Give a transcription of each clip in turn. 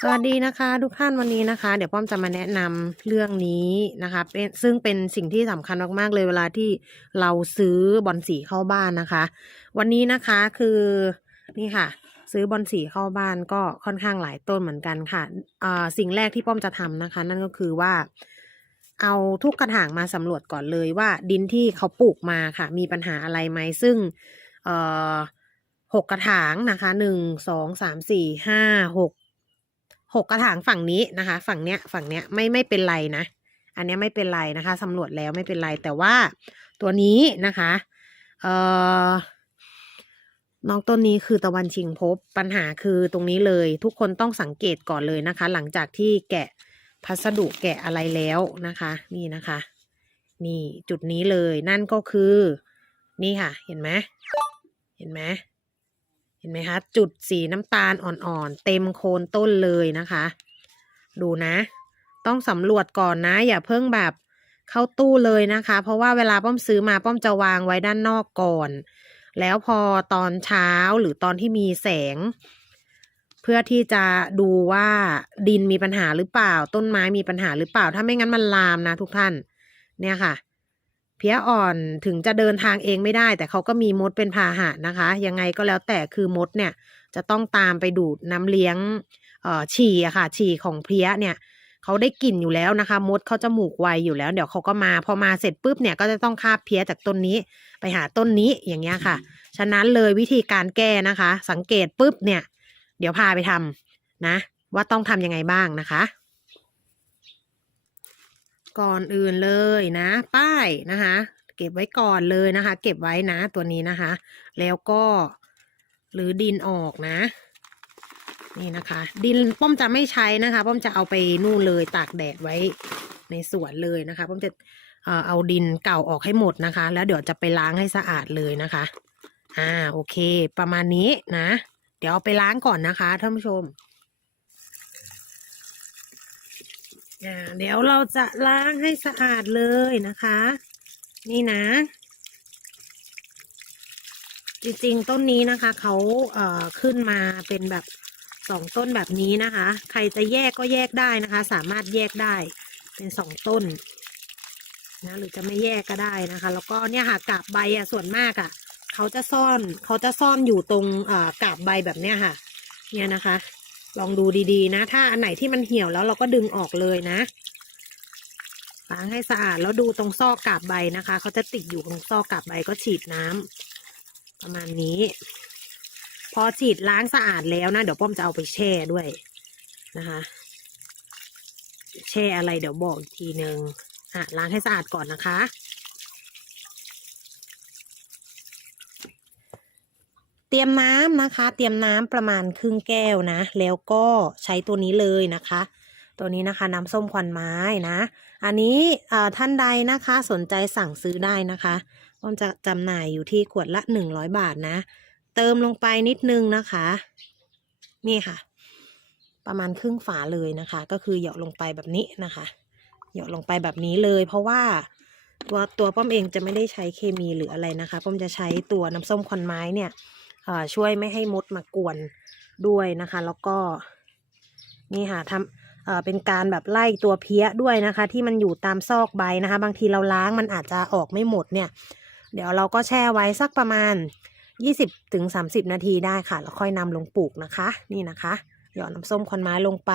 สวัสดีนะคะทุกท่านวันนี้นะคะ เดี๋ยวป้อมจะมาแนะนำเรื่องนี้นะคะเป็นซึ่งเป็นสิ่งที่สำคัญมากๆเลยเวลาที่เราซื้อบอลสีเข้าบ้านนะคะ วันนี้นะคะคือนี่ค่ะ ซื้อบอลสีเข้าบ้านก็ค่อนข้างหลายต้นเหมือนกันค่ะอ่าสิ่งแรกที่ป้อมจะทำนะคะ นั่นก็คือว่า เอาทุกกระถางมาสำรวจก่อนเลยว่า ดินที่เขาปลูกมาค่ะ มีปัญหาอะไรไหมซึ่งเอ่อหกกระถางนะคะหนึ่งสองสามสี่ห้าหก หกกระถางฝั่งนี้นะคะ ฝั่งเนี้ยฝั่งเนี้ยไม่ไม่เป็นไรนะ อันเนี้ยไม่เป็นไรนะคะสำรวจแล้วไม่เป็นไรแต่ว่าตัวนี้นะคะเอ่อน้องต้นนี้คือตะวันชิงพบปัญหาคือตรงนี้เลย ทุกคนต้องสังเกตก่อนเลยนะคะ หลังจากที่แกะพัสดุแกะอะไรแล้วนะคะ นี่นะคะ นี่จุดนี้เลยนั่นก็คือ นี่ค่ะ เห็นไหมเห็นไหม ห็นไหมคะจุดสีน้ำตาลอ่อนๆ เต็มโคนต้นเลยนะคะ ดูนะ ต้องสำรวจก่อนนะ อย่าเพิ่งแบบเข้าตู้เลยนะคะ เพราะว่าเวลาป้อมซื้อมาป้อมจะวางไว้ด้านนอกก่อน แล้วพอตอนเช้าหรือตอนที่มีแสง เพื่อที่จะดูว่าดินมีปัญหาหรือเปล่า ต้นไม้มีปัญหาหรือเปล่า ถ้าไม่งั้นมันลามนะทุกท่าน เนี่ยค่ะ พี้ยอ่อนถึงจะเดินทางเองไม่ได้ แต่เขาก็มีมดเป็นพาหะนะคะ ยังไงก็แล้วแต่คือมดเนี่ยจะต้องตามไปดูดน้ำเลี้ยงเอ่อฉี่อะค่ะฉี่ของเพลี้ยเนี่ยเขาได้กลิ่นอยู่แล้วนะคะ มดเขาจมูกไวอยู่แล้ว เดี๋ยวเขาก็มาพอมาเสร็จปุ๊บเนี่ยก็จะต้องคาบเพี้ยจากต้นนี้ไปหาต้นนี้อย่างเงี้ยค่ะ ฉะนั้นเลยวิธีการแก้นะคะ สังเกตปุ๊บเนี่ย เดี๋ยวพาไปทำนะ ว่าต้องทำยังไงบ้างนะคะ ก่อนอื่นเลยนะ ป้ายนะคะ เก็บไว้ก่อนเลยนะคะ เก็บไว้นะตัวนี้นะคะ แล้วก็หรือดินออกนะ นี่นะคะ ดินป้อมจะไม่ใช้นะคะ ป้อมจะเอาไปนู่นเลยตากแดดไว้ในสวนเลยนะคะ ป้อมจะเออเอาดินเก่าออกให้หมดนะคะ แล้วเดี๋ยวจะไปล้างให้สะอาดเลยนะคะ อ่าโอเค ประมาณนี้นะ เดี๋ยวเอาไปล้างก่อนนะคะท่านผู้ชม อ่า เดี๋ยวเราจะล้างให้สะอาดเลยนะคะ นี่นะ จริงๆต้นนี้นะคะเขาเอ่อขึ้นมาเป็นแบบสองต้นแบบนี้นะคะ ใครจะแยกก็แยกได้นะคะ สามารถแยกได้เป็นสองต้นนะหรือจะไม่แยกก็ได้นะคะ แล้วก็เนี่ยค่ะกาบใบอะส่วนมากอะเขาจะซ่อนเขาจะซ่อนอยู่ตรงเอ่อกาบใบแบบเนี้ยค่ะ เนี่ยนะคะ ลองดูดีๆนะ ถ้าอันไหนที่มันเหี่ยวแล้วเราก็ดึงออกเลยนะล้างให้สะอาดแล้วดูตรงซอกกาบใบนะคะเขาจะติดอยู่ตรงซอกกาบใบก็ฉีดน้ำประมาณนี้ พอฉีดล้างสะอาดแล้วนะ เดี๋ยวป้อมจะเอาไปแช่ด้วยนะคะ แช่อะไรเดี๋ยวบอกอีกทีหนึ่งอะล้างให้สะอาดก่อนนะคะ ตรียมน้ำนะคะ เตรียมน้ำประมาณครึ่งแก้วนะ แล้วก็ใช้ตัวนี้เลยนะคะ ตัวนี้นะคะน้ำส้มควันไม้นะ อันนี้ท่านใดนะคะสนใจสั่งซื้อได้นะคะป้อมจะจำหน่ายอยู่ที่ขวดละหนึ่งร้อยบาทนะ เติมลงไปนิดนึงนะคะ นี่ค่ะ ประมาณครึ่งฝาเลยนะคะ ก็คือเหยาะลงไปแบบนี้นะคะ เหยาะลงไปแบบนี้เลย เพราะว่าตัวตัวป้อมเองจะไม่ได้ใช้เคมีหรืออะไรนะคะ ป้อมจะใช้ตัวน้ำส้มควันไม้เนี่ย ช่วยไม่ให้มดมากวนด้วยนะคะ แล้วก็นี่ค่ะทำเป็นการแบบไล่ตัวเพี้ยด้วยนะคะ ที่มันอยู่ตามซอกใบนะคะ บางทีเราล้างมันอาจจะออกไม่หมดเนี่ย เดี๋ยวเราก็แช่ไว้สักประมาณ 20ถึง30 นาทีได้ค่ะ แล้วค่อยนำลงปลูกนะคะ นี่นะคะหยอดน้ำส้มควันไม้ลงไป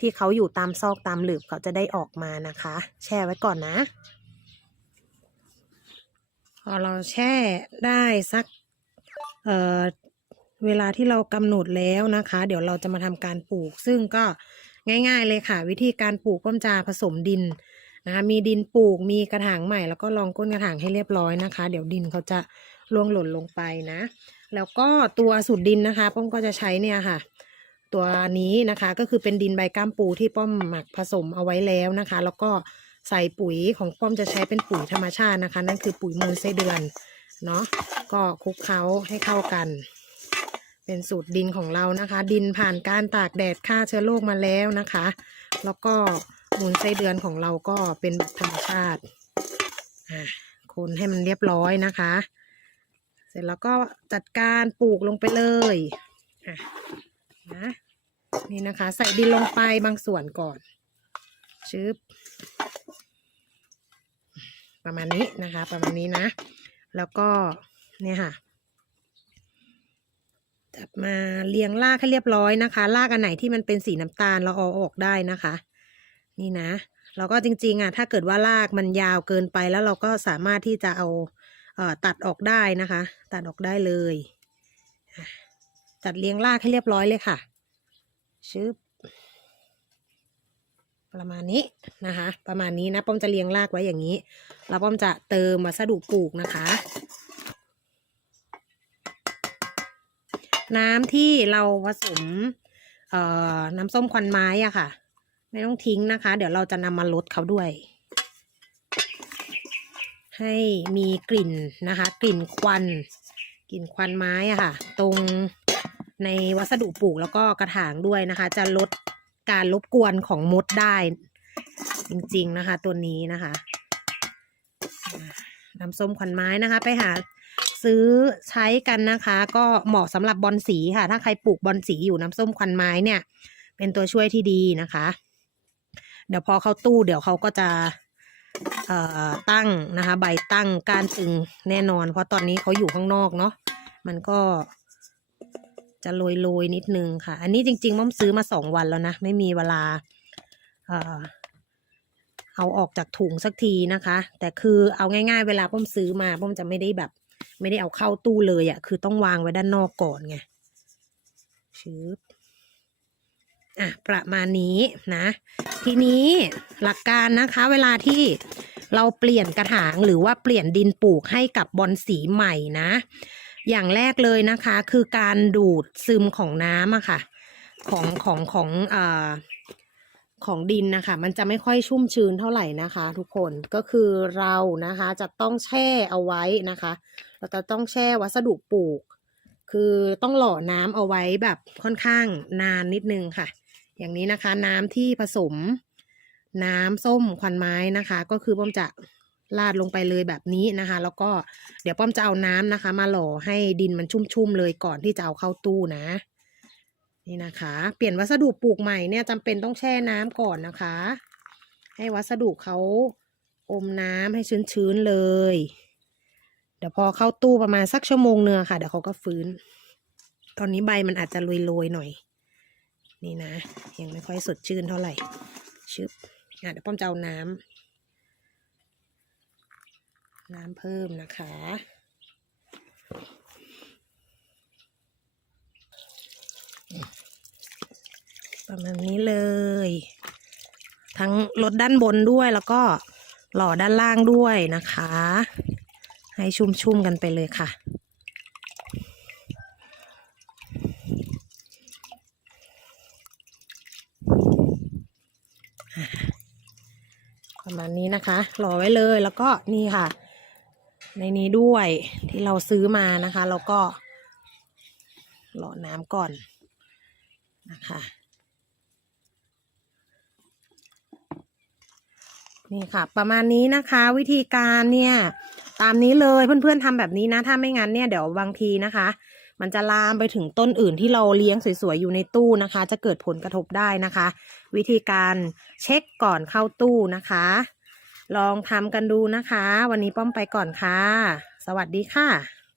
ที่เขาอยู่ตามซอกตามหลืบเขาจะได้ออกมานะคะ แช่ไว้ก่อนนะ พอเราแช่ได้สัก เเวลาที่เรากำหนดแล้วนะคะ เดี๋ยวเราจะมาทำการปลูก ซึ่งก็ง่าย ๆเลยค่ะ วิธีการปลูกก็จะผสมดินนะคะมีดินปลูกมีกระถางใหม่แล้วก็รองก้นกระถางให้เรียบร้อยนะคะ เดี๋ยวดินเขาจะร่วงหล่นลงไปนะ แล้วก็ตัวสูตรดินนะคะป้อมก็จะใช้เนี่ยค่ะ ตัวนี้นะคะก็คือเป็นดินใบก้ามปูที่ป้อมหมักผสมเอาไว้แล้วนะคะ แล้วก็ใส่ปุ๋ยของป้อมจะใช้เป็นปุ๋ยธรรมชาตินะคะ นั่นคือปุ๋ยมูลไส้เดือน เนาะก็คลุกเคล้าให้เข้ากัน เป็นสูตรดินของเรานะคะ ดินผ่านการตากแดดฆ่าเชื้อโรคมาแล้วนะคะ แล้วก็มูลไส้เดือนของเราก็เป็นแบบธรรมชาติอะคนให้มันเรียบร้อยนะคะ เสร็จแล้วก็จัดการปลูกลงไปเลยอะนะนี่นะคะ ใส่ดินลงไปบางส่วนก่อนชึบประมาณนี้นะคะ ประมาณนี้นะ แล้วก็เนี่ยค่ะ จับมาเรียงรากให้เรียบร้อยนะคะรากอันไหนที่มันเป็นสีน้ำตาลเราเอาออกได้นะคะ นี่นะแล้วก็จริงๆอะถ้าเกิดว่ารากมันยาวเกินไปแล้วเราก็สามารถที่จะเอาเอ่อตัดออกได้นะคะ ตัดออกได้เลย จัดเรียงรากให้เรียบร้อยเลยค่ะชึบ ประมาณนี้นะคะ ประมาณนี้นะป้อมจะเรียงรากไว้อย่างนี้ แล้วป้อมจะเติมวัสดุปลูกนะคะ น้ำที่เราผสมเอ่อน้ำส้มควันไม้อะค่ะ ไม่ต้องทิ้งนะคะ เดี๋ยวเราจะนำมาลดเขาด้วย ให้มีกลิ่นนะคะ กลิ่นควันกลิ่นควันไม้อะค่ะ ตรงในวัสดุปลูกแล้วก็กระถางด้วยนะคะ จะลด การรบกวนของมดได้ จริงๆนะคะ ตัวนี้นะคะน้ำส้มควันไม้นะคะ ไปหาซื้อใช้กันนะคะ ก็เหมาะสำหรับบอนสีค่ะ ถ้าใครปลูกบอนสีอยู่น้ำส้มควันไม้เนี่ย เป็นตัวช่วยที่ดีนะคะ เดี๋ยวพอเข้าตู้เดี๋ยวเขาก็จะตั้งนะคะ ใบตั้งกานตึงแน่นอน เพราะตอนนี้เขาอยู่ข้างนอกเนาะมันก็ จะโรยโรยๆนิดนึงค่ะ อันนี้จริงๆม่อมซื้อมาสองวันแล้วนะ ไม่มีเวลาเอาออกจากถุงสักทีนะคะ แต่คือเอาง่าย ๆ เวลาป้อมซื้อมาป้อมจะไม่ได้แบบ ไม่ได้เอาเข้าตู้เลยอะ่ะ คือต้องวางไว้ด้านนอกก่อนไงชืบอะประมาณนี้นะ ทีนี้หลักการนะคะ เวลาที่เราเปลี่ยนกระถางหรือว่าเปลี่ยนดินปลูกให้กับบอนสีใหม่นะ อย่างแรกเลยนะคะ คือการดูดซึมของน้ำอะค่ะ ของของของเอ่อของดินนะคะ มันจะไม่ค่อยชุ่มชื้นเท่าไหร่นะคะ ทุกคนก็คือเรานะคะจะต้องแช่เอาไว้นะคะ เราจะต้องแช่วัสดุปลูก คือต้องหล่อน้ำเอาไว้แบบค่อนข้างนานนิดนึงค่ะ อย่างนี้นะคะ น้ำที่ผสม น้ำส้มควันไม้นะคะ ก็คือป้อมจะ ราดลงไปเลยแบบนี้นะคะ แล้วก็เดี๋ยวป้อมจะเอาน้ำนะคะ มาหล่อให้ดินมันชุ่มๆเลยก่อนที่จะเอาเข้าตู้นะ นี่นะคะ เปลี่ยนวัสดุปลูกใหม่เนี่ยจำเป็นต้องแช่น้ำก่อนนะคะ ให้วัสดุเขาอมน้ำให้ชื้นๆเลย เดี๋ยวพอเข้าตู้ประมาณสักชั่วโมงเนื้อค่ะเดี๋ยวเขาก็ฟื้น ตอนนี้ใบมันอาจจะโรยๆหน่อย นี่นะ ยังไม่ค่อยสดชื่นเท่าไหร่ชึบอะเดี๋ยวป้อมจะเอาน้ำ น้ำเพิ่มนะคะ ประมาณนี้เลย ทั้งลดด้านบนด้วยแล้วก็หล่อด้านล่างด้วยนะคะ ให้ชุ่มๆกันไปเลยค่ะประมาณนี้นะคะรอไว้เลยแล้วก็นี่ค่ะ ในนี้ด้วยที่เราซื้อมานะคะ แล้วก็รอน้ำก่อนนะคะนี่ค่ะ ประมาณนี้นะคะ วิธีการเนี่ยตามนี้เลยเพื่อนๆทำแบบนี้นะ ถ้าไม่งั้นเนี่ยเดี๋ยวบางทีนะคะ มันจะลามไปถึงต้นอื่นที่เราเลี้ยงสวยๆอยู่ในตู้นะคะ จะเกิดผลกระทบได้นะคะ วิธีการเช็คก่อนเข้าตู้นะคะ ลองทำกันดูนะคะ วันนี้ป้อมไปก่อนค่ะ สวัสดีค่ะ